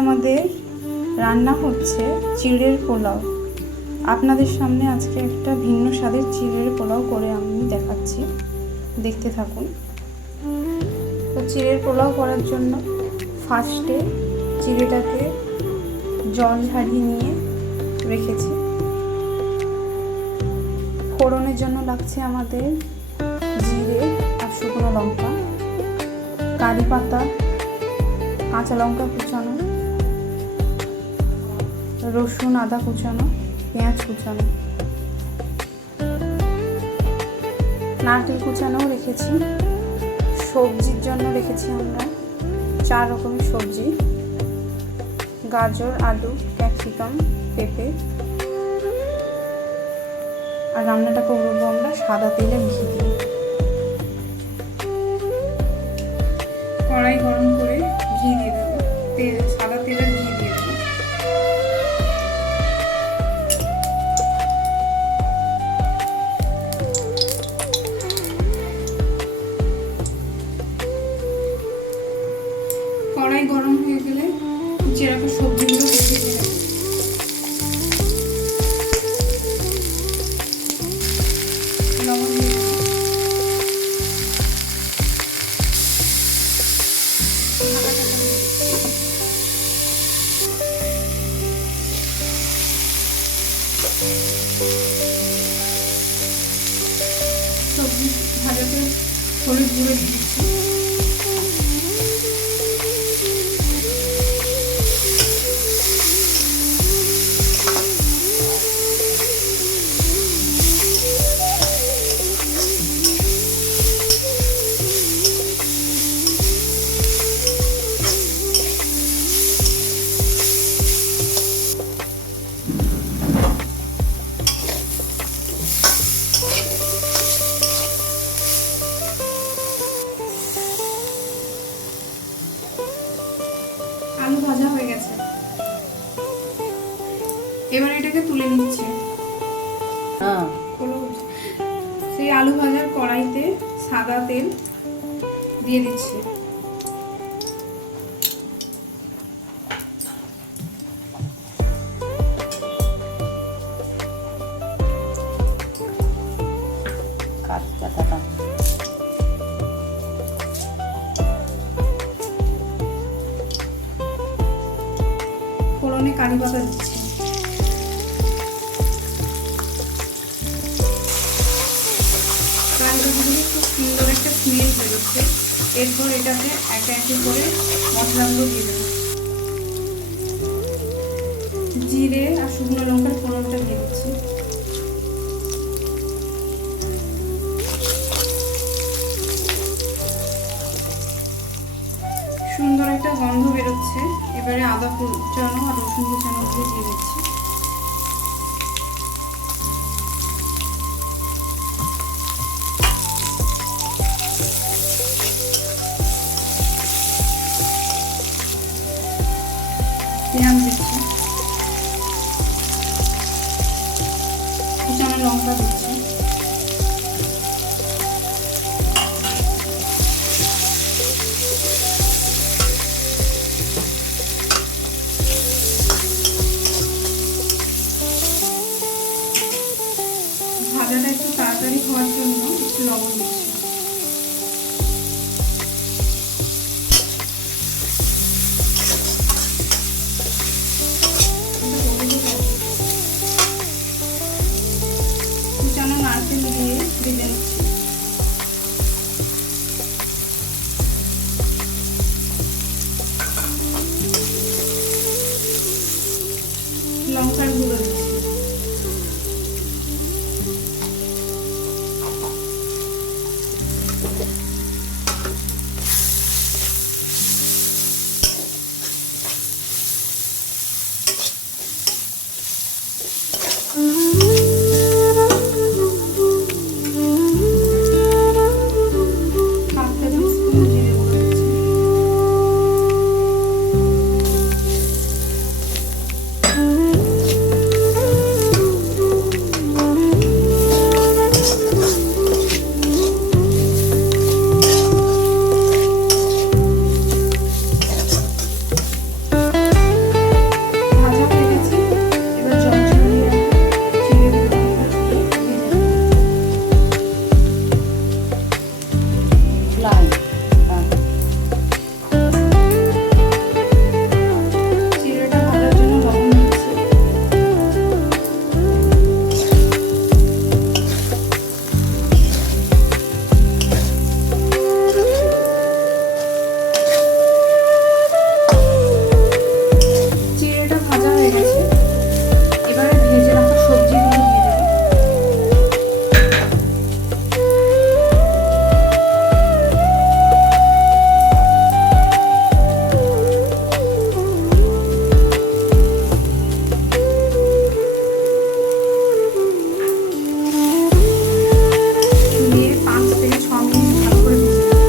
আমাদের রান্না হচ্ছে চিড়ের পোলাও। আপনাদের সামনে আজকে একটা ভিন্ন স্বাদের চিড়ের পোলাও করে আমি দেখাচ্ছি, দেখতে থাকুন। তো চিড়ের পোলাও করার জন্য ফার্স্টে চিড়েটাকে জল ঝারিয়ে নিয়ে রেখেছি। ফোড়নের জন্য লাগছে আমাদের জিরে আর শুকনো লঙ্কা, কারি পাতা, কাঁচা লঙ্কা কুচানো, রসুন আদা কুচানো, পেঁয়াজ কুচানো, নারকেল কুচানোও রেখেছি। সবজির জন্য রেখেছি আমরা 4 রকমের সবজি: গাজর, আলু, ক্যাপসিকাম, পেঁপে। আর রান্নাটা করবো আমরা সাদা তেলে ঘি দিয়ে। কড়াই গরম করে ঘি দিয়ে দেবো, সাদা তেলের ঘি দিয়ে দেবো। কড়াই গরম হয়ে গেলে যেরকম সবজিগুলো দিয়ে দেবো। লবণ দিয়ে দেবো। সবজি ভাজাতে হলুদ গুঁড়ো দিয়ে দিচ্ছি। আলু ভাজা হয়ে গেছে, এবার এটাকে তুলে নিচ্ছি। সেই আলু ভাজার কড়াইতে সাদা তেল দিয়ে দিচ্ছি। ফোড়নে কারি পাতা দিচ্ছি। কারি পাতা দিয়ে খুব সুন্দর একটা স্মেল বেরোচ্ছে। এরপর এটাতে একে একে করে মশলাগুলো দিয়ে দেবো। জিরে আর শুকনো লঙ্কার ফোড়নটা দিয়ে দিচ্ছি। সুন্দর একটা গন্ধ বেরোচ্ছে। এবারে আদা কুচানো আর রসুন কুচানো দিয়ে দিচ্ছি। পেঁয়াজ দিচ্ছি, কুচানো লঙ্কা দিচ্ছি, ভাজাটা একটু তাড়াতাড়ি হওয়ার জন্য একটু লবণ দিচ্ছি। কুচানো নারকেল দিয়ে ভেজে নিচ্ছি। লঙ্কার গুঁড়ো দিচ্ছি। লাইন। হ্যাঁ। চিড়েটা ভাজার জন্য লবণ দিচ্ছি। চিড়েটা ভাজা হয়ে গেছে, এবারে ভেজে রাখা সবজিগুলো দিয়ে দেবো। দিয়ে 5 থেকে 6 মিনিট ভালো করে ভেজে নেবো।